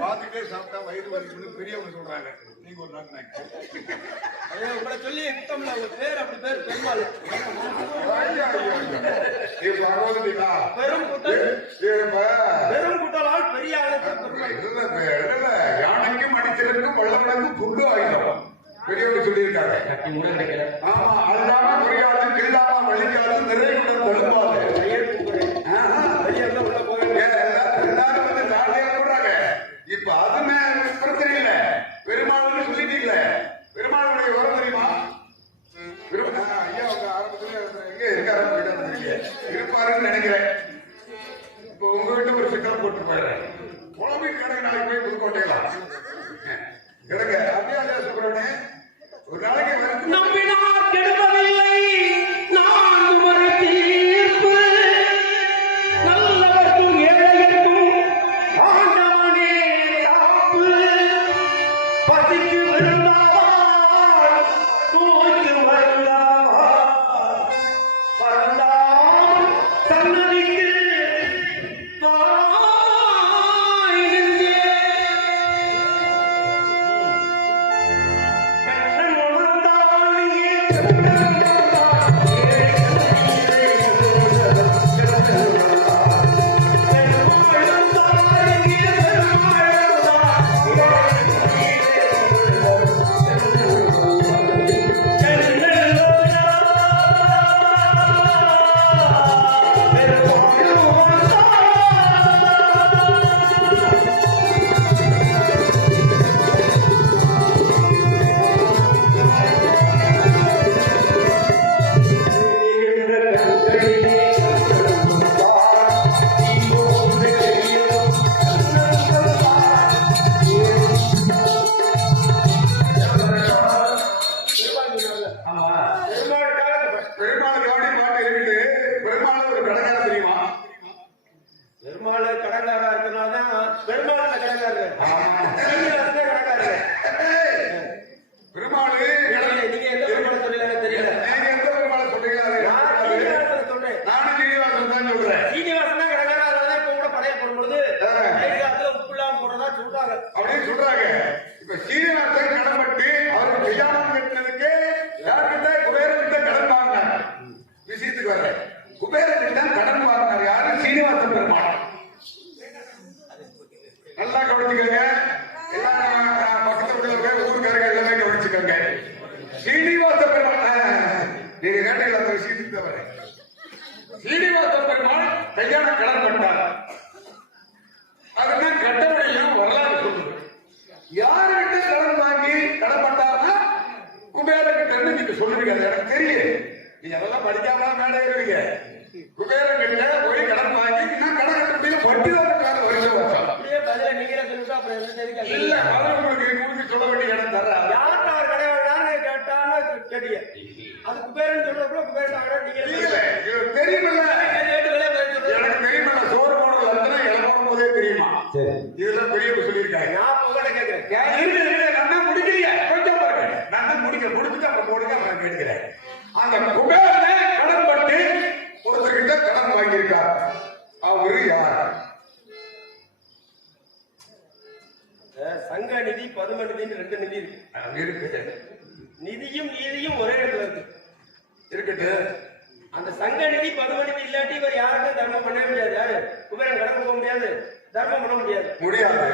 பாத்துட்டே சாப்பிட்டா வயிறு வலிக்குன்னு பெரியவங்க சொல்றாங்க. நீங்க ஒரு நாள் உங்களை சொல்லி பேர் அப்படி பேர் பெருமாள் பெரும் குட்டலால் பெரிய யானைக்கும் அடிச்சலுக்கும் வல்லவனுக்கு புண்டு ஆயுதம் பெரியவங்க சொல்லியிருக்காங்க. ஆமா, அல்லாம புரியாது, கில்லாம வலிக்காது, நிறைவுடன் தொழும்பாது. எல்லாரும் வந்து ஜாலியா போடுறாங்க. இப்ப அதுமே பிரச்சனை இல்ல. பெருமாள் சொல்லிட்டீங்களே, பெருமாளுடைய வரம் தெரியுமா? ஐயா உங்க ஆரம்பத்துல எங்க இருக்காரு இருப்பாருன்னு நினைக்கிறேன். இப்ப உங்ககிட்ட ஒரு சிக்கல் போட்டு போயிடுறேன். குழம்பு கிடக்கு, நாளைக்கு போய் புதுக்கோட்டையெல்லாம் கிடக்கு. அப்படியே சொல்றேன்னு ஒரு நாளைக்கு நம்பினார் கெடுவதில்லை நான் ஒரு தீர்ப்பு நல்லவர்க்கும் ஏழையர்க்கும் ஆண்டவனே காப்பு பசிக்கு விருந்தாவார் நோய்க்கு வருந்தாவார் பரந்தாம் சன்னதிக்கு தாய் நெஞ்சே கடங்காரு சீனிவாசன் தான் கடங்காரு. பெருமாள் நீங்க எந்த பெருமாள் சொல்லல தெரியல. நீங்க எந்த பெருமாள் சொல்றீங்களா? நான் சீனிவாசன் சொல்றேன். நானும் சீனிவாசன் தான் சொல்றேன். சீனிவாசன் தான் கடங்காரு. அதனால இப்ப கூட படைய போடும்பொழுது கைகாலத்துல உப்புலாம் போடுறதா சொல்றாங்க அப்படின்னு சொல்றாங்க. இப்ப சீனிவாசன் கடன்பட்டு அவருக்கு கல்யாணம் கட்டினதுக்கு யார்கிட்ட? குபேரன்கிட்ட கடன் வாங்கினார். விஷயத்துக்கு வர்ற குபேரன்கிட்ட கடன் வாங்கினார் யாரு? சீனிவாசன் பெருமாள். நல்லா கவனிச்சுக்கோங்க. எல்லாரும் பக்கத்துல உள்ள ஊருக்காரங்க எல்லாமே கவனிச்சுக்கோங்க. சீனிவாச பெருமாள் நீங்க கேட்டீங்களா? அந்த விஷயத்துக்கு தான் வரேன். சீனிவாச பெருமாள் கல்யாண கடன் பண்ணார். அதுதான் கட்டமுறையும் வரலாறு சொல்லுது. யாருகிட்ட கடன் வாங்கி கடன் பண்ணார்னா குபேரன்கிட்ட நீங்க சொல்லுவீங்க. அது எனக்கு தெரியும். நீங்க அதெல்லாம் படிக்காம மேலே இருவீங்க. குபேரன்கிட்ட போய் கடன் வாங்கி இன்னும் கடன் கட்ட முடியல. வட்டி தான் கட்டுறாங்க வருஷம் வருஷம். அப்படியே பதில நீங்களே சொல்லிட்டு அப்புறம் என்ன தெரிவிக்க இல்ல அதான் உங்களுக்கு சொல்ல வேண்டிய இடம் தர்ற. யார் அவர் கடை வாங்கினான்னு கேட்டான்னு கேட்டீங்க. அது குபேரன் சொல்றப்ப குபேரன் வாங்கினா நீங்க இல்ல இது தெரியுமில்ல. எனக்கு தெரியுமில்ல. சோறு போடுற லட்சணம் இலை போடும் போதே தெரியுமா? இதெல்லாம் பெரியவங்க சொல்லியிருக்காங்க. நான் உங்கள்கிட்ட கேட்கிறேன். நான் தான் முடிக்கலையே. கொஞ்சம் பாருங்க. நான் தான் முடிச்சுட்டு அப்புறம் போடுங்க. அப்புறம் கேட்கிறேன். அந்த குபேரனை கடன் பட்டு ஒருத்தர்கிட்ட கடன் வாங்கியிருக்கார். அவரு யார்? சங்க நிதி பதும நிதின்னு ரெண்டு நிதி இருக்கு. இருக்கு. நிதியும் நீதியும் ஒரே இடத்துல இருக்கு. இருக்கட்டு. அந்த சங்க நிதி பதும நிதி இல்லாட்டி இவர் யாருக்கும் தர்மம் பண்ணவே முடியாது. யாரு? குபேரன் கடன் கொடுக்க முடியாது, தர்மம் பண்ண முடியாது. முடியாது.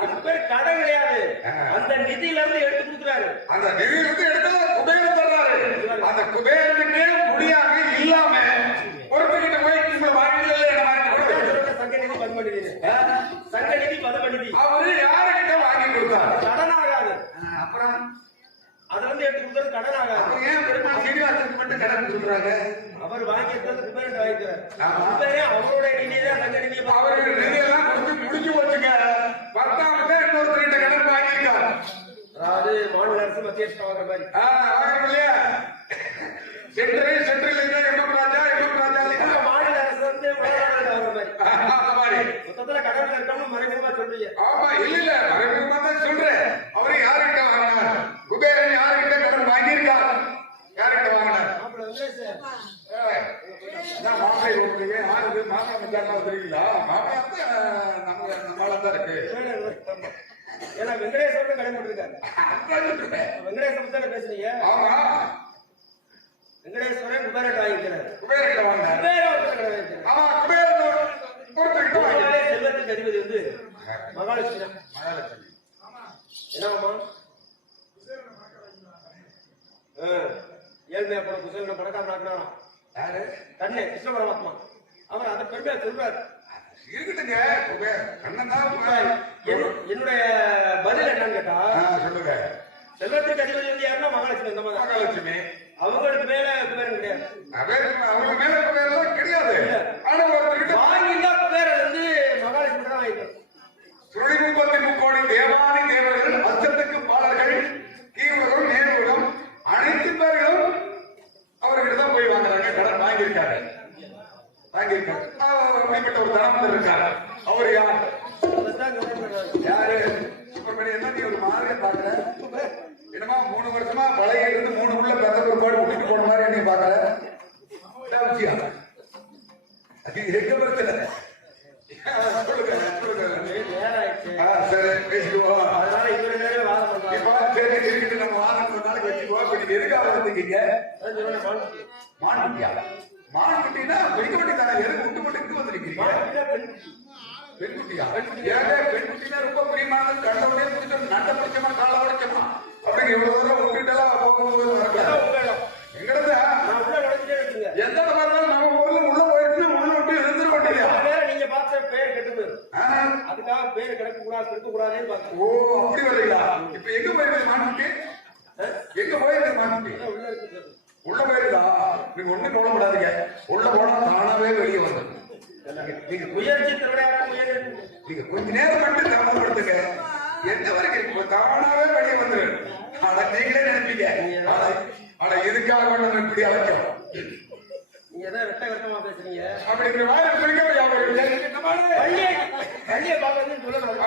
அது பேர் கடன் கிடையாது. அந்த நிதியில இருந்து எடுத்து கொடுக்குறாரு. அந்த நிதியிலிருந்து எடுத்து குபேரன் தர்றாரு. அந்த குபேரனுக்கே முடியாம இல்லாம ஒருத்தர்கிட்ட போய் உங்களை வாங்கில சங்க நிதி பதும நிதி. சங்க நிதி பதும நிதி அவரு யாருக்கிட்ட வாங்கி கொடுத்தாரு? கடன் ஆகாது. அப்புறம் அதுல இருந்து எடுத்து கொடுத்தது கடன் ஆகாது. ஏன் பெருமாள் சீனிவாசனுக்கு மட்டும் கடன் சொல்றாங்க? அவர் வாங்கி எடுத்தது குபேரன் வாங்கிக்கிறார். ஆமா. குபேரன் அவருடைய நிதிதான் சங்க நிதி. அவரு நிதியெல்லாம் கொடுத்து முடிஞ்சு வச்சுங்க. பத்தாமத்தே இன்னொருத்தர்கிட்ட கடன் வாங்கியிருக்காரு. அதாவது மாநில அரசு மத்திய அரசு வாங்குற மாதிரி. வாங்கணும் இல்லையா? சென்ட்ரல் எம்எம் ராஜா மாநில அரசு வந்து உலக வாங்குற மாதிரி. அந்த மாதிரி மொத்தத்துல கடன் இருக்கணும்னு மறைமுகமா சொல்றீங்க. ஆமா. இல்ல மறைமுகமா தான் சொல்றேன். அவரு யாருக்கிட்ட வாங்கினார்? குபேரன் யாருக்கிட்ட கடன் வாங்கியிருக்கார்? யாருக்கிட்ட வாங்கினார்? மாப்பிள்ள வெங்கடேஷ் மாப்பிள்ளை உங்களுக்கு யாருக்கு மாப்பிள்ளை மச்சானா தெரியுங்களா? மாப்பிள்ளை நம்மளால தான் இருக்கு. ஏன்னா வெங்கடேஸ்வரன் கடன் போட்டிருக்காரு. வெங்கடேஸ்வரன் பத்தி தானே பேசுறீங்க? ஆமா. வெங்கடேஸ்வரன் குபேரன் வாங்கிக்கிறார். குபேரன் வாங்கினார். குபேரன் கடன் வாங்கிக்கிறார். ஆமா. குபேரன் ஒருத்தர்கிட்ட வாங்கினார். செல்வத்துக்கு அதிபதி வந்து மகாலட்சுமி தான். மகாலட்சுமி. என்னவாமா? ஏழ்மையா போன குசேலனை பணக்காரன் ஆக்கினாராம். யாரு? கண்ணே கிருஷ்ண பரமாத்மா. அவர் அதை பெருமையா சொல்றாரு. இருக்கட்டுங்க. கண்ணன் தான். என்னுடைய பதில் என்னன்னு கேட்டா, சொல்லுங்க. செல்வத்துக்கு அதிபதி வந்து யாருன்னா மகாலட்சுமி. இந்த மாதிரி மகாலட்சுமி. அவங்களுக்கு மேல குபேரன் கிடையாது. அவங்க மேல குபேரன் கிடையாது. ஆனா ஒருத்தர்கிட்ட வாங்கினா குபேரன் வந்து மகாலட்சுமி தான் வாங்கிக்கிறார். சுழி 33 கோடி தேவாதி தேவர்கள், அச்சத்துக்கு பாலர்கள், கீழ்வரும் நேர்வரும் அனைத்து பேர்களும் அவர்கிட்ட தான் போய் வாங்குறாங்க. கடன் வாங்கியிருக்காரு. அப்படிப்பட்ட ஒரு தனமந்தர் இருக்காரு. அவர் யார்? யாரு? சுப்பிரமணியம். என்ன நீ ஒரு மாதிரியா பாக்குற? என்னமா 3 வருஷமா பழைய இருந்து 3 உள்ள பெத்த பிற்பாடு விட்டுட்டு போன மாதிரி என்னைய பாக்குற? விஷயம் அது எங்க பிரச்சனை? சரி பேசிக்குவோம். அதனால இவரு நேரம் வாதம் பண்றாங்க. இப்ப சரி இருக்கட்டு, நம்ம வாதம் ஒரு நாளைக்கு வச்சுக்குவோம். இப்ப நீங்க எதுக்காக வந்துருக்கீங்க? மான்குட்டியா? மான்குட்டினா பெண்குட்டி தானே? எதுக்கு விட்டு போட்டு இங்க வந்திருக்கீங்க? பெண்குட்டியா? ஏங்க பெண்குட்டினா ரொம்ப பிரியமானது. கண்ட உடனே பிடிச்சோம். நட்ட பிடிச்சமா கால உடைச்சமா அப்படிங்க இவ்வளவு தூரம் விட்டுட்டெல்லாம் போகும்போது எங்கடா நான் உள்ள நுழைஞ்சிட்டே இருக்குங்க. எந்த மாதிரி நம்ம ஊர்ல உள்ள போயிட்டு உள்ள விட்டு எழுந்துட வேண்டியது. வேற நீங்க பார்த்த பேர் கெட்டு போயிடும். அதுக்காக பேர் கிடக்க கூடாது, இருக்க கூடாதுன்னு பார்த்தேன். ஓ அப்படி வரீங்களா? இப்ப எங்க போயிருக்கு மான்குட்டி? எங்க போயிருக்கு மான்குட்டி? உள்ள இருக்கு. உள்ள போயிருக்கா? நீங்க ஒண்ணு கவலைப்படாதீங்க. உள்ள போனா தானாவே வெளியே வந்துடும். நீங்க முயற்சி திருவிளையாட்டு முயற்சி. நீங்க கொஞ்ச நேரம் மட்டும் தாமதப்படுத்துங்க. எந்த வரைக்கும் தானாவே வெளியே வந்துடும். ஆனா நீங்களே நினைப்பீங்க ஆனா இதுக்காக ஒண்ணு இப்படி அழைக்கும். நீங்க தான் ரெட்ட கட்டமா பேசுறீங்க. அப்படிங்கிற மாதிரி பள்ளியை பார்க்கறதுன்னு சொல்லணும்.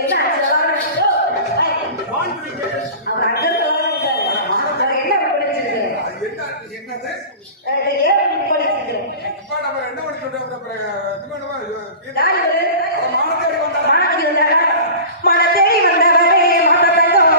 என்ன ஆச்சு? அவர் அங்க இருக்காரு. அவர் என்ன படிச்சிருக்கு? என்னது ஏன் படிச்சிருக்கு? இப்ப நம்ம என்ன பண்ணி சொல்றோம் யார் இவரு? மானத்துக்கு வந்தாரா? மன தேடி வந்தவரே மாத்தத்தங்கம்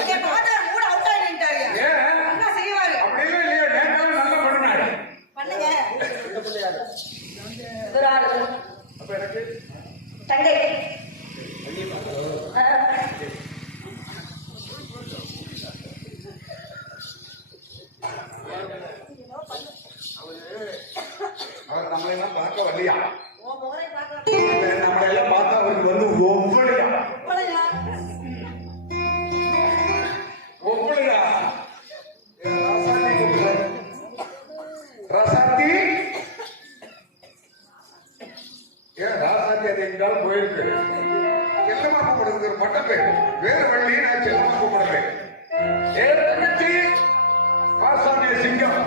மனதே வந்தா என்னாச்சு என்ன செய்வாரு அப்படியே இல்லையா நேரம் நல்ல பண்ணுனாரு இந்த பிள்ளை யாரு? அப்ப எனக்கு தங்கை அவர் நம்மளை எல்லாம் பார்க்க வரலையா நம்மளை எல்லாம் பார்த்தா அவருக்கு வந்து ஒவ்வொழியா ஒவ்வொழியா ரசாத்தி கூப்பிடுறாரு. ரசாத்தி ஏன் ராசாத்தி அது எங்காலும் போயிருக்கு செல்லமா கூப்பிடுறது பட்ட பேர் வேறு வழியை நான் செல்லமா கூப்பிடுறேன் ஏ தங்கச்சி ராசாமிய சிங்கம்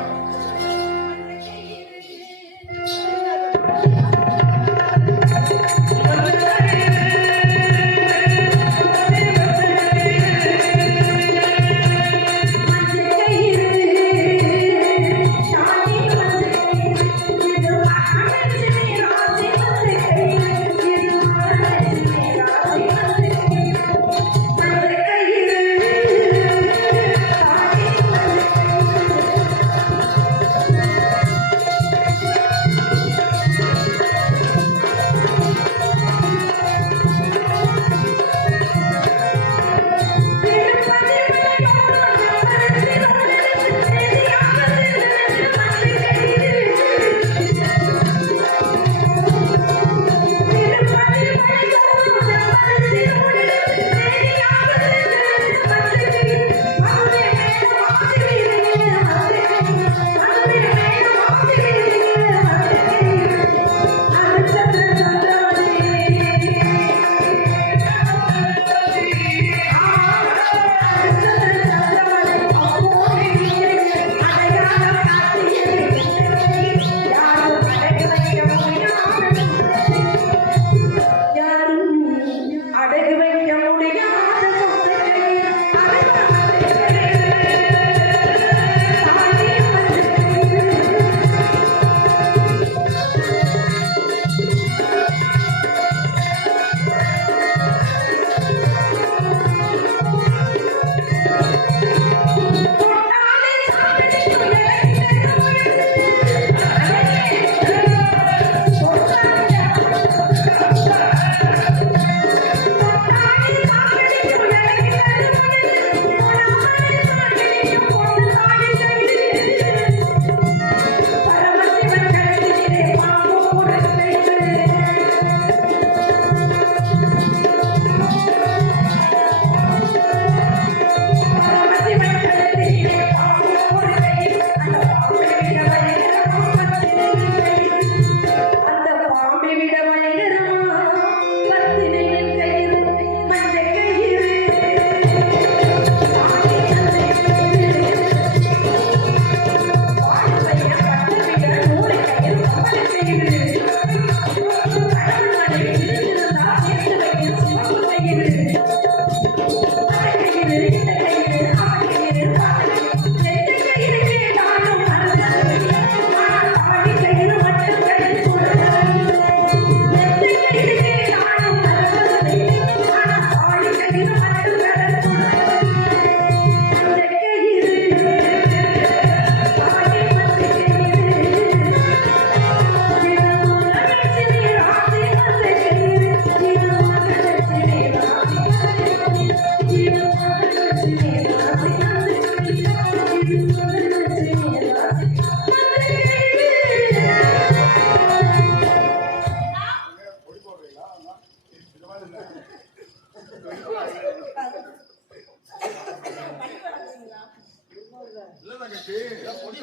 Thank you.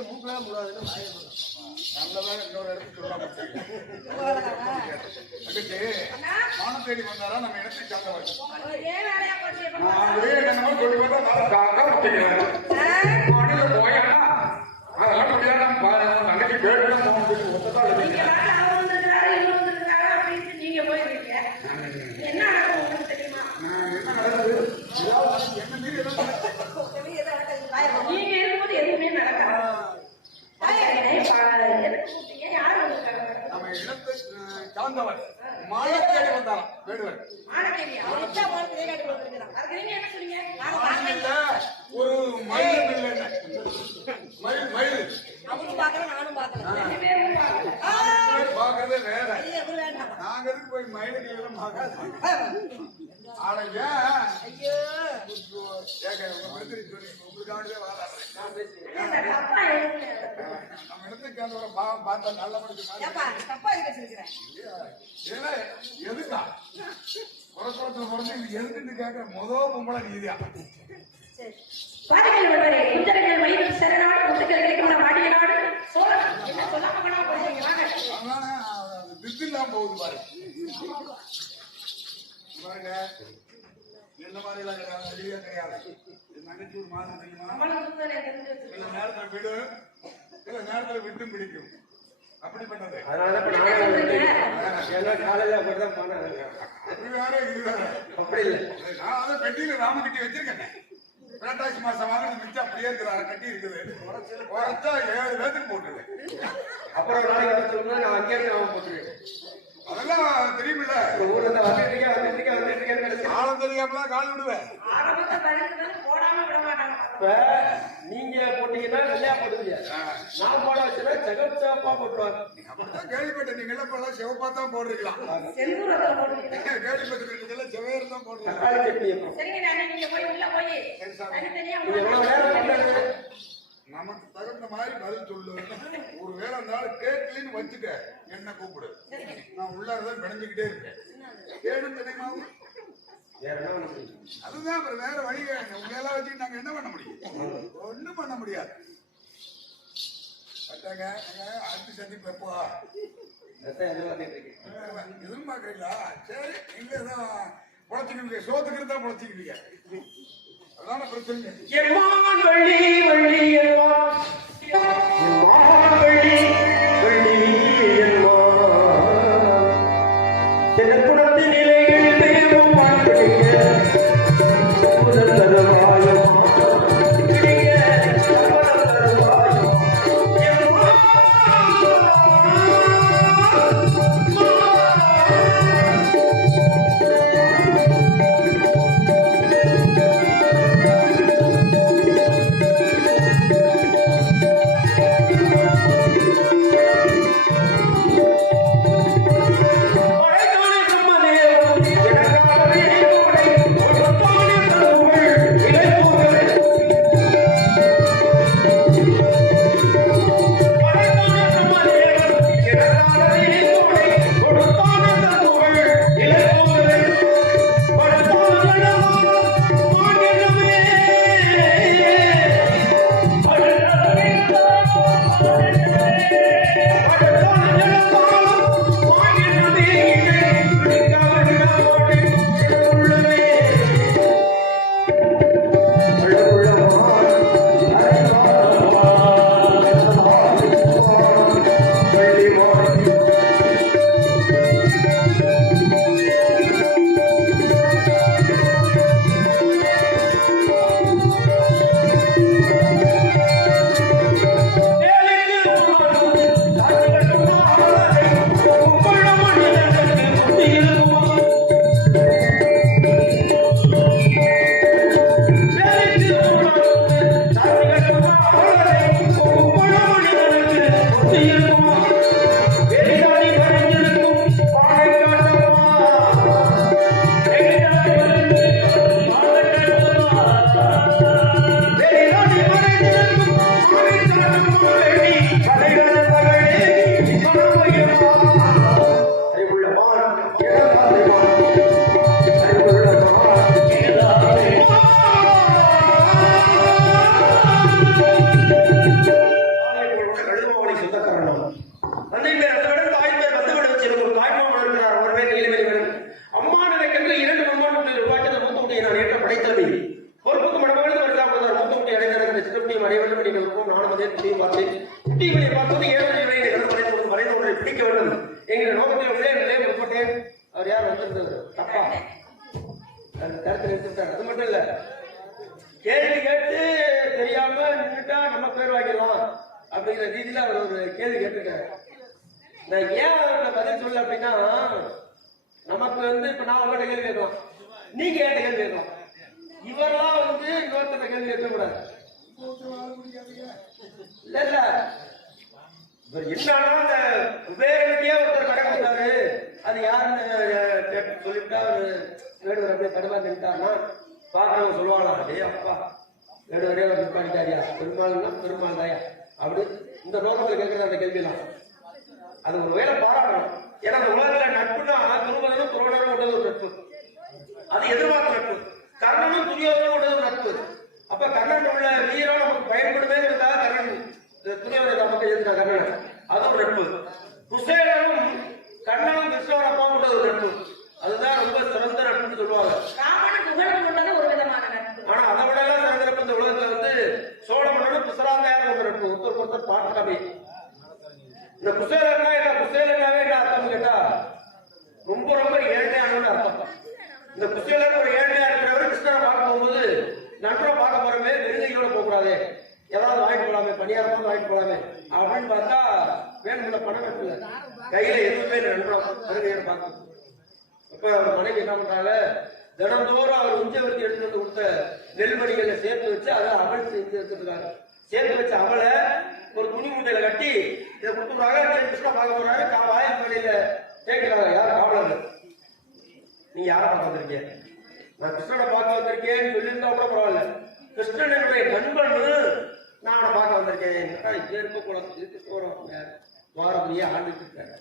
வயிற்று மூக்கலாம் மூடாதுன்னு நல்லதா இன்னொரு இடத்துக்கு சொல்லாம மானம் தேடி வந்தாரா நம்ம இடத்துக்கு சாந்தவன் ஏன் வேலையா போச்சு இப்ப? நான் ஒரே என்னமோ சொல்லி பார்த்தா நல்லா காக்கா வச்சுக்கிறேன் மாடியில் போயாடா அதெல்லாம் முடியாத தங்கச்சி கேட்டுதான் போகணும் ஒத்ததான் நீங்க வேலை அவன் வந்திருக்காரு, இவன் வந்திருக்காரு அப்படின்ட்டு நீங்க போயிருக்கீங்க. என்ன நடக்கும் உங்களுக்கு தெரியுமா? என்ன நடக்குது என்ன மீறி என்ன வெளியே தான் நடக்குது, பாயம். நீங்க இருக்கும்போது எதுவுமே நடக்காது. எதுக்கு கூப்பிட்டீங்க? யாரு வந்திருக்காங்க? நம்ம இடத்தை சார்ந்தவன் மானம் தேடி வந்தாராம் வேடுவன் மானதேவி, அவன் இச்சா போல தேடி வந்திருக்கிறான். அதுக்கு நீங்க என்ன சொன்னீங்க? நாங்க மானம் பார்க்கல. இல்ல ஒரு மயில் இல்லை மயில் மயில் அவனும் பார்க்கல, நானும் பார்க்கல. ரெண்டு பேரும் பாருங்க. பாக்குறதே வேற ஐயோ, இவரு வேண்டாம். நாங்க எதுக்கு போய் மயிலுக்கு எல்லாம் பார்க்காது ஆனா ஏன் ஐயோ, ஏங்க உங்க மந்திரி சொல்லி உங்களுக்காகவே வாதாடுறேன் என்ன தப்பா எழுதுனீங்க? நம்ம இடத்துக்கு அந்த ஒரு பாவம் பார்த்தா நல்ல மனுஷன் ஏப்பா, தப்பா எதுக்கு வச்சிருக்கிறேன்? ஏன்னா எதுக்கா புறக்குளத்துல பிறந்து இது எதுக்குன்னு கேட்க முதல் பொம்பளை நீதியா சரி. பாருங்கள் ஒருவரே, குஞ்சரங்கள் மயில் சரணாடு முத்துக்கள் கிடைக்கும் மாடியனாடு சோழன் என்ன சொல்லாம கொண்டாம போறீங்க வாங்க. அதனால அது திட்டு இல்லாம போகுது பாரு பாருங்க என்ன மாதிரி எல்லாம் கிடையாது அழிவே கிடையாது என் தங்கச்சி ஒரு மாதிரி தெரியுமா நம்மளும் புதுதானே தெரிஞ்சு வச்சிருக்கோம். சில நேரத்துல விடு சில நேரத்துல விட்டும் பிடிக்கும் அப்படிப்பட்டது அதனாலதான் இப்ப நானே வந்துட்டேன். ஏன்னா காலையில அப்படிதான் போனேன். அப்படி வேற இது வேற அப்படி இல்லை. நான் அதை பெட்டியில ராம கட்டி வச்சிருக்கேன் புரட்டாசி மாசம் வாங்க மிச்சம் அப்படியே இருக்குது அரை கட்டி இருக்குது குறைச்சா 7 பேத்துக்கு போட்டுருவேன் அப்புறம் ஒரு நாளைக்கு வர சொல்லுங்க, நான் அங்கே இருந்து அவன் போட்டுருவேன். அதெல்லாம் தெரியுமில்ல இப்ப ஊர்ல இருந்து வந்துட்டு ஆழம் தெரியாமலாம் கால் விடுவேன் ஆரம்பத்துல பயந்து போடாம விட மாட்டாங்க. இப்ப நீங்க போட்டீங்கன்னா வெள்ளையா போடுவீங்க, நான் போட வச்சுன்னா சிகப்பா போட்டுருவாங்க. அப்படித்தான் கேள்விப்பட்டேன் நீங்க எல்லாம் இப்ப சிவப்பா தான் போடுறீங்களா செந்தூரத்துல போட்டுருக்கீங்க. கேள்விப்பட்டிருக்கீங்க செவையர் தான் போடுறீங்க தக்காளி சட்னி அப்புறம். சரிங்க நானே, நீங்க போய் உள்ள போய் தனித்தனியா நீங்க எவ்வளவு நேரம் பண்றது? நமக்கு தகுந்த மாதிரி பதில் சொல்லு ஒரு வேலை இருந்தாலும் கேட்கலன்னு வச்சுக்க என்ன கூப்பிடு நான் உள்ளாரதான் பிணைஞ்சுக்கிட்டே இருக்கேன் ஏன்னு தெரியுமா வேற என்ன பண்ண முடியும்? அதுதான் அப்புறம் வேற வழி உங்களெல்லாம் வச்சுட்டு நாங்க என்ன பண்ண முடியும் ஒண்ணும் பண்ண முடியாது பட்டாங்க அடுத்து சந்திப்பு எப்போ அதான் எதிர்பார்த்துட்டு இருக்கேன். எதிர்பார்க்கறீங்களா சரி நீங்க ஏதோ பொழைச்சிக்கிட்டு சோத்துக்கு தான் பொழைச்சிக்கிட்டீங்க அதான பிரச்சனை எம்மான் வள்ளி வள்ளி எம்மான் எம்மான் வள்ளி வள்ளி எம்மான் தென்னக்குடத்து நிலைகள் பெயரும் வாழ்க்கைய முதல் தருவாயம் கிடைக்க முதல் தருவாயம் எம்மான் படைத்தலை பொறுப்புக்கு மனமகிழ்ந்து வருதா போதார் மூத்த குட்டி அடைந்தார் சிற்றப்பட்டியும் அடைய வேண்டும் நீங்கள் இருக்கும் நானும் அதே குட்டியும் பார்த்தேன் குட்டிகளை பார்த்தது ஏழை மறைந்து ஒன்றை பிடிக்க வேண்டும் எங்கள் நோக்கத்தில் உள்ளே முற்பட்டேன் அவர் யார் வந்திருந்தது தப்பா கருத்து நிறுத்திட்டார் அது மட்டும் இல்ல கேள்வி கேட்டு தெரியாம நின்றுட்டா நம்ம பேர் வாங்கிடலாம் அப்படிங்கிற ரீதியில அவர் ஒரு கேள்வி கேட்டிருக்காரு நான் ஏன் அவர்கிட்ட பதில் சொல்ல அப்படின்னா நமக்கு இப்ப நான் உங்கள்கிட்ட கேள்வி கேட்கலாம் நீங்க என்கிட்ட கேள்வி கேட்கலாம் இவரெல்லாம் இன்னொருத்த கேள்வி கேட்கக்கூடாது இல்ல இல்ல இவர் என்னன்னா அந்த குபேரனுக்கே ஒருத்தர் கடை கொடுத்தாரு அது யாருன்னு சொல்லிவிட்டா ஒரு வேடுவர் அப்படியே கடுவா நின்ட்டாருன்னா பாக்குறவங்க சொல்லுவாங்களா அதே அப்பா வேடுவரே ஒரு நிற்பாடிக்காரியா பெருமாள்னா பெருமாள் தாயா அப்படி இந்த நோக்கத்தில் கேட்கிற அந்த கேள்வியெல்லாம் அது ஒரு வேலை பாராட்டணும் ஏன்னா அந்த உலகத்துல நட்புனா துருவதனும் துரோணரும் உண்டது ஒரு நட்பு அது எதிர்பார்த்த நட்பு கர்ணனும் துரியோதனும் உண்டது ஒரு நட்பு அப்ப கர்ணன் உள்ள வீரம் நமக்கு பயன்படுமேங்கிறதுக்காக கர்ணன் துரியோதனை நமக்கு எதிர்த்த கர்ணன் அது ஒரு நட்பு குசேலனும் கர்ணனும் கிருஷ்ணவரப்பா உண்டது ஒரு நட்பு அதுதான் ரொம்ப சிறந்த நட்புன்னு சொல்லுவாங்க ஆனா அதை விட எல்லாம் சிறந்த நட்பு இந்த உலகத்துல சோழ மன்னனும் புசராந்தையார் ஒரு நட்பு ஒருத்தர் பாட்டாமே இந்த குசேலன்னா என்ன குசேலனாவே என்ன அர்த்தம் கேட்டா ரொம்ப ரொம்ப ஏழ்மையானவன்னு அர்த்தம் இந்த குசேலன் ஒரு ஏழ்மையா இருக்கிறவர் கிருஷ்ணரை பார்க்க போகும்போது நண்பரை பார்க்க போறமே வெறுங்கையோட போக கூடாது ஏதாவது வாங்கிட்டு போலாமே பணியாரமா வாங்கிட்டு போலாமே அப்படின்னு பார்த்தா வேணும்ல பணம் இருக்குல்ல கையில எதுவுமே நண்பரம் வெறுங்கையோட பார்க்க இப்ப அவர் மனைவி என்ன பண்றாங்க தினந்தோறும் அவர் உஞ்சவர்த்தி எடுத்து வந்து கொடுத்த நெல்மணிகளை சேர்த்து வச்சு அதை அவள் செஞ்சு எடுத்துருக்காங்க சேர்த்து வச்ச அவளை ஒரு துணி மூட்டையில கட்டி இதை கொடுத்துறாங்க கிருஷ்ணா பார்க்க போறாங்க வாயில் மலையில கேட்கிறாங்க யார் காவலர்கள் நீங்க யாரை பார்க்க வந்திருக்கீங்க நான் கிருஷ்ணனை பார்க்க வந்திருக்கேன்னு சொல்லியிருந்தா கூட பரவாயில்ல கிருஷ்ணனுடைய நண்பன் நான் அவனை பார்க்க வந்திருக்கேன் இருக்க கூடாது துவாரபுரியா ஆண்டுட்டு இருக்காரு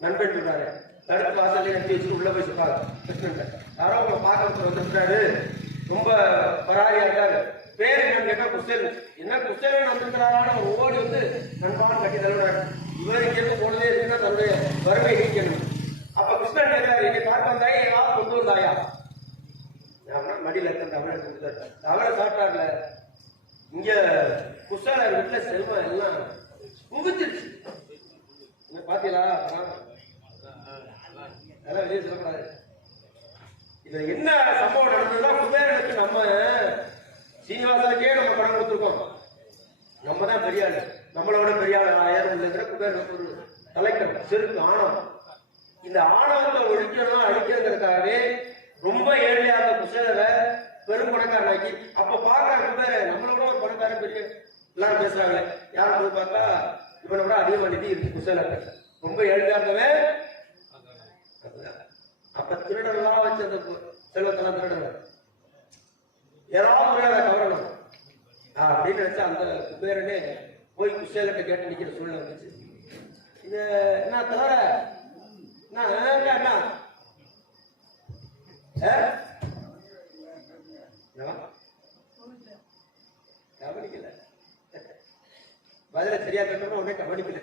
நண்பன் சொல்றாரு தடுப்பு வாசல் எடுத்து வச்சு உள்ள போய் சொல்றாரு கிருஷ்ணன் யாரோ உங்களை பார்க்க வந்திருக்காரு ரொம்ப பராரியா இருக்காரு பேர் என்னன்னு கேட்டா குசேல் என்ன குசேலன் வந்திருக்கிறாரான ஒரு ஓடி நண்பான் கட்டி தள்ளுறாரு இவர் இங்கிருந்து போனதே இருக்குன்னா தன்னுடைய வறுமை நீக்கணும் அப்ப கிருஷ்ணன் கேட்கிறாரு என்னை பார்க்க வந்தாயே ஏதாவது கொண்டு வந்தாயா மடியில இருக்க தமிழை கொடுத்தாரு தமிழை சாப்பிட்டாருல இங்க குசேலர் வீட்டுல செல்வம் எல்லாம் குவிச்சிருச்சு பாத்தீங்களா அதெல்லாம் வெளியே சொல்லக்கூடாது இதுல என்ன சம்பவம் நடந்ததுன்னா குபேரனுக்கு நம்ம சீனிவாசனுக்கே நம்ம பணம் கொடுத்துருக்கோம் நம்ம தான் பெரிய ஆளு நம்மளோட பெரிய ஆளு யாரும் இல்லைங்கிற குபேரனுக்கு ஒரு தலைக்கம் செருக்கு ஆணவம் இந்த ஆணவத்தை ஒழிக்கணும் அழிக்கிறதுக்காகவே ரொம்ப ஏழையாக குசேலரை பெரும் பணக்காரனாக்கி அப்ப பாக்குற குபேர நம்மளோட ஒரு பணக்காரன் பெரிய எல்லாரும் பேசுறாங்களே யாரும் போய் பார்த்தா இவனை விட அதிகமா நிதி இருக்கு குசேலர் ரொம்ப ஏழையா இருந்தவன் அப்ப திருடெல்லாம் வச்சு அந்த செல்வத்தெல்லாம் திருடணும் ஏதாவது முறையாக கவரணும் அப்படின்னு நினைச்சா அந்த குபேரனே போய் குசேலத்தை கேட்டு நிக்கிற சூழ்நிலை வந்துச்சு இது என்ன தவிர என்ன கவனிக்கல பதில சரியா கேட்டோம்னா உடனே கவனிக்கல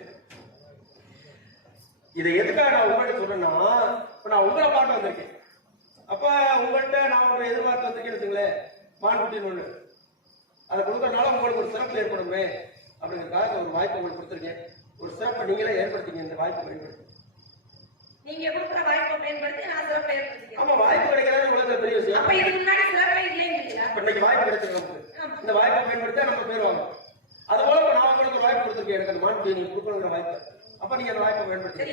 இதை எதுக்காக நான் உங்கள்கிட்ட சொல்றேன்னா இப்ப நான் உங்களை பார்க்க வந்திருக்கேன் அப்ப உங்கள்கிட்ட நான் ஒரு எதிர்பார்த்து வந்திருக்கேன்னு வச்சுங்களேன் மான்குட்டின்னு ஒண்ணு அதை கொடுக்கறதுனால உங்களுக்கு ஒரு சிறப்பு ஏற்படுமே அப்படிங்கிறதுக்காக ஒரு வாய்ப்பு உங்களுக்கு கொடுத்துருக்கேன் ஒரு சிறப்பை நீங்களே ஏற்படுத்திங்க இந்த வாய்ப்பு பயன்படுத்தி நீங்க கொடுக்குற வாய்ப்பை பயன்படுத்தி நான் சிறப்பை ஏற்படுத்திக்கிறேன் ஆமா வாய்ப்பு கிடைக்கிறது உங்களுக்கு பெரிய விஷயம் அப்ப இதுக்கு முன்னாடி சிறப்பே இல்லைங்களா இப்ப இன்னைக்கு வாய்ப்பு கிடைச்சது நமக்கு இந்த வாய்ப்பை பயன்படுத்தி நம்ம பேர் வாங்க அதுபோல நான் உங்களுக்கு ஒரு வாய்ப்பு கொடுத்துருக்கேன் எனக்கு அந்த மான்குட்டியை நீங்க கொடுக்கணுங்கிற வாய்ப்பு அப்ப நீங்க அந்த வாய்ப்பை பயன்படுத்தி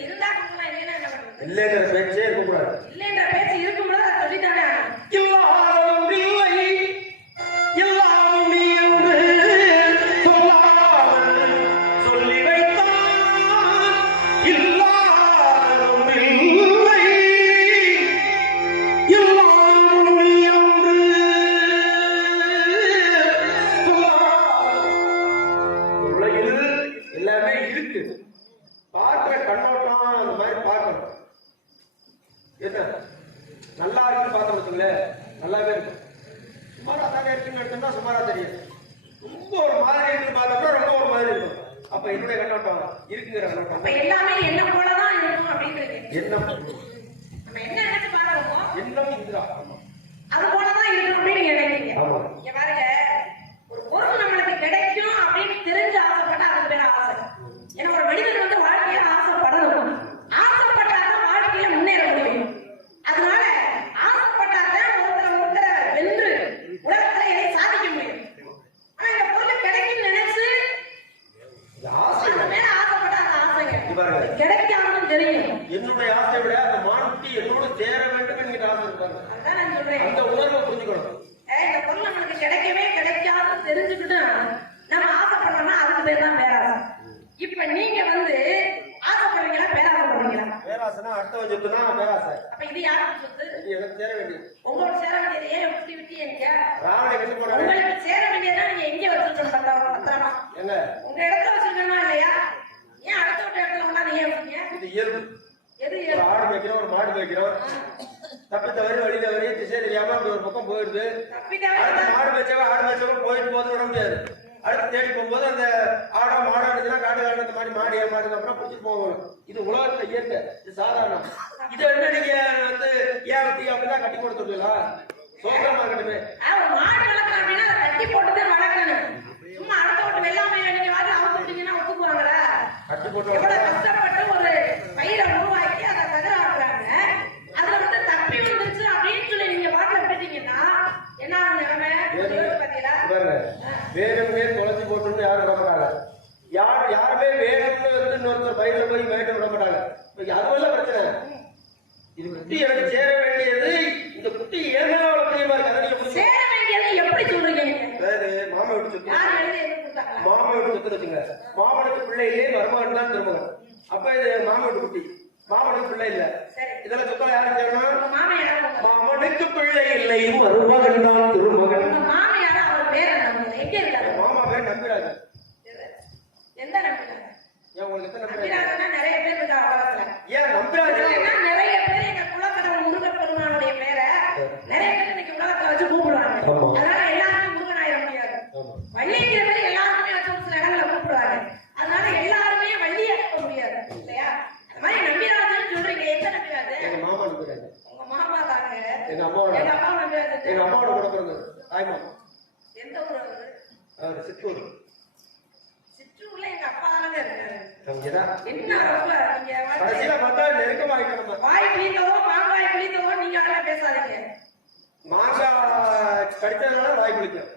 இல்லைங்கிற பேச்சே இருக்கக்கூடாது இல்லைங்கிற பேச்சு இருக்கும்போது அதை சொல்லிட்டாங்க நல்லா இருக்குன்னு பார்த்தோம் வச்சுங்களேன் நல்லாவே இருக்கும் சுமாரா தாங்க இருக்குன்னு எடுத்தோம்னா சுமாரா தெரியும் ரொம்ப ஒரு மாதிரி இருக்குன்னு பார்த்தோம்னா ரொம்ப ஒரு மாதிரி இருக்கும் அப்ப என்னுடைய கண்ணோட்டம் இருக்குங்கிற கண்ணோட்டம் எல்லாமே என்ன போலதான் இருக்கும் அப்படின்றது எண்ணம் நம்ம என்ன நினைச்சு பாக்குறோமோ எண்ணம் இந்திரா அது போலதான் இருக்கணும் ராவணன் எங்க போனாரு? உங்களுக்கு சேர வேண்டியதா நீங்க எங்க வச்சிருக்கணும் பத்திரமா? என்ன உங்க இடத்துல வச்சிருக்கணுமா இல்லையா? ஏன் அடுத்த ஒரு இடத்துல கொண்டாந்து ஏன் வச்சீங்க? இது இயல்பு. எது ஒரு ஆடு வைக்கிறோம், ஒரு மாடு வைக்கிறோம். தப்பி தவறி வழி தவறி திசை தெரியாம அப்படி ஒரு பக்கம் போயிடுது. அடுத்து மாடு வச்சவங்க ஆடு வச்சவங்க போயிட்டு போது விட முடியாது. அடுத்து தேடி போகும்போது அந்த ஆடா மாடா இருந்துச்சுன்னா காட்டு காட்டு இந்த மாதிரி மாடு ஏமாடுது அப்புறம் பிடிச்சிட்டு போகணும். இது உலகத்துல இயற்கை, இது சாதாரணம். இதை வந்து நீங்க வந்து ஏறத்தி அப்படின்னா கட்டி கொடுத்துருக்கீங்களா? சோகமா இருக்கட்டுமே. ஒரு மாடு வளர்க்கணும் அப்படின்னா அதை கட்டி போட்டுதான் வளர்க்கணும். சும்மா அடுத்த விட்டு வெள்ளாமையை நீங்க வந்து அவுத்துட்டீங்கன்னா ஒத்துக்குவாங்களா? கட்டி போட்டு எவ்வளவு கஷ்டப்பட்டு ஒரு பயிரை உருவாக்கி அதை கதிராக்குறாங்க. அதுல வந்து தப்பி வந்துருச்சு அப்படின்னு சொல்லி நீங்க பாட்டுல விட்டுட்டீங்கன்னா என்ன நிலைமை பாத்தீங்களா? வேணும்னே தொலைச்சி போட்டுன்னு யாரும் விட மாட்டாங்க. யாருமே வேணும்னு வந்து இன்னொருத்தர் பயிரில் போய் மேய்க்க விட மாட்டாங்க. அதுவெல்லாம் பிரச்சனை. இது குட்டி எனக்கு சேர வேண்டியது. இந்த குட்டி ஏன்னா அவ்வளவு பிரியமா இருக்கு. அதை நீங்க சேர வேண்டியது எப்படி சொல்றீங்க? மாமா விட்டு சொத்து, யார் எழுதி எதுவும் கொடுத்தாங்களா? மாமா விட்டு சொத்து வச்சுங்க. மாமனுக்கு பிள்ளையிலே மருமகன் தான் திருமகன். அப்ப இது மாமா விட்டு குட்டி, மாமனுக்கு பிள்ளை இல்ல. சரி, இதெல்லாம் சொத்தம் யாரும் சேரணும்? உங்க மாமியார் மாமனுக்கு பிள்ளை இல்லை மருமகன் தான் திருமகன். உங்க மாமியார் அவர் பேர் என்ன? எங்க இருக்காரு? மாமா பேர் நம்பிராஜ். எந்த நம்பினாங்க? ஏன் உங்களுக்கு எத்தனை நம்பிராஜ்? நம்பினாங்கன்னா நிறைய பேர் இருக்கா உலகத்துல. ஏன் நம்பிராஜ்? ஏன்னா நிறைய பேர் எங்க குலக்கடவுள் முருகப் பெருமானுடைய பேரை நிறைய பேர் இன்னைக்கு உலகத்துல வச்சு கூப்பிடுவாங்க. ஆமா. அதனால எல்லாருமே முருகன் ஆயிட முடியாது. வள்ளிங்கிற பேர் எல்லாருமே வச்சு ஒரு சில இடங்கள்ல கூப்பிடுவாங்க. அதனால எல்லாருமே வள்ளியா இருக்க முடியாது இல்லையா? அந்த மாதிரி நம்பிராஜன்னு சொல்றீங்க. எந்த நம்பிராஜ்? எங்க மாமா நம்பிராஜ். உங்க மாமா தாங்க. எங்க அம்மாவோட எங்க அப்பா நம்பிராஜ். எங்க அம்மாவோட கூட பிறந்தது தாய் மாமா. எந்த ஊர் அவரு? அவர் சித்தூர். சிற்றூர்ல எங்க அப்பா தானங்க இருக்காரு. அங்கதான் என்ன ரொம்ப நீங்க கடைசியில பார்த்தா நெருக்கமாயிட்டோம் நம்ம. வாய் பிழிந்தவோ மாங்காய் பிழிந்தவோ நீங்க அதெல்லாம் பேசாதீங்க. மாங்காய் கடித்ததுனால வாய் பிடிக்கும்.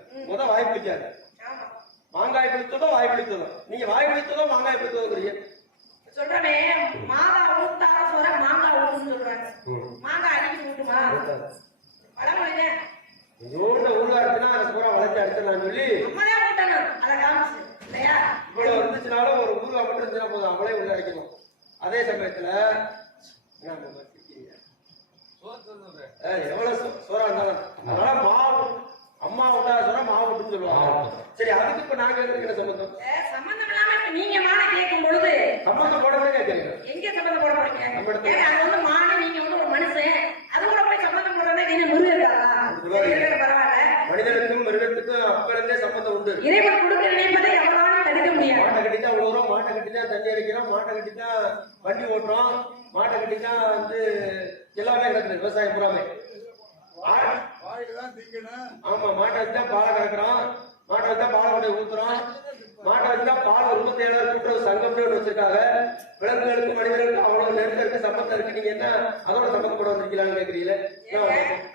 வாய் பிடிக்காது. ஆமா, மாங்காய் பிடித்ததோ வாய் பிடித்ததோ. நீங்க வாய் பிடித்ததோ மாங்காய் பிடித்ததோ சொல்றமே மாங்கா ஊட்டாத சொல்ற மாங்காய் ஊட்டுன்னு சொல்றாங்க. மாங்காய் அடிச்சு ஊட்டுமா? பழமொழினே இதோட ஊழா இருக்குன்னா அதை பூரா வளர்ச்சி அடிச்சிடலாம் சொல்லி நம்மதான் ஊட்டணும். அதை காமிச்சு இல்லையா? இவ்வளவு இருந்துச்சுனாலும் ஒரு ஊருவா மட்டும் இருந்துச்சுன்னா போதும், அவங்களே உள்ள அடிக்கணும். அதே சமயத்துல எவ்வளவு சோறா இருந்தாலும் அதனால மாவு அம்மா விட்டா சொல்ற மாவு விட்டுன்னு சொல்லுவாங்க. சரி, அதுக்கு இப்ப நாங்க இருக்கிற சம்பந்தம் சம்பந்தம் இல்லாம இப்ப நீங்க மானை கேட்கும் பொழுது சம்பந்தம் போடவே கேட்கறீங்க. எங்க சம்பந்தம் போட போறீங்க? அது வந்து மானை, நீங்க வந்து ஒரு மனுஷன், அது கூட போய் சம்பந்தம் போடுறதே நீங்க முருகா பரவாயில்ல. மனிதனுக்கும் மிருகத்துக்கும் அப்ப இருந்தே சம்பந்தம் உண்டு. இறைவன் கொடுக்க நினைப்பதை எவராலும் தடுக்க முடியாது. மாட்டை கட்டித்தான் உழுவுறோம், மாட்டை கட்டித்தான் தண்ணி அடிக்கிறோம், மாட்டை கட்டித்தான் வண்டி ஓட்டுறோம், மாட்டை கட்டித்தான் வந்து எல்லாமே நடக்குது. விவசாயம் பூராமே ஆமா, மாட்டை வச்சுதான் பாலை கறக்குறோம், மாட்டை வச்சுதான் பாலை கொண்டு ஊத்துறோம், மாட்டை வச்சுதான் பால் உற்பத்தியாளர் கூட்டுறவு சங்கம்னு ஒன்று வச்சிருக்காங்க. விலங்குகளுக்கும் மனிதர்களுக்கும் அவ்வளவு நெருக்க சம்பந்தம் இருக்கு. நீங்க என்ன அதோட சம்பந்தப்பட வந்திருக்கீங்களான்னு கேட்கறீங்களே?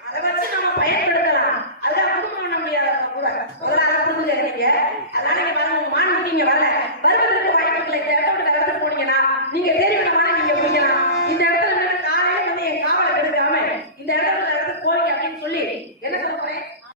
அதை வச்சு நம்ம பயன்படுத்தலாம். அதுதான் குடும்பம் பண்ண முடியாத கூட முதல்ல அதை புரிஞ்சுக்கிறீங்க. அதனால நீங்க வரணும், மான் நீங்க வரல, வருவதற்கு வாய்ப்புகளை தேட்டோட கடந்து போனீங்கன்னா நீங்க தேடி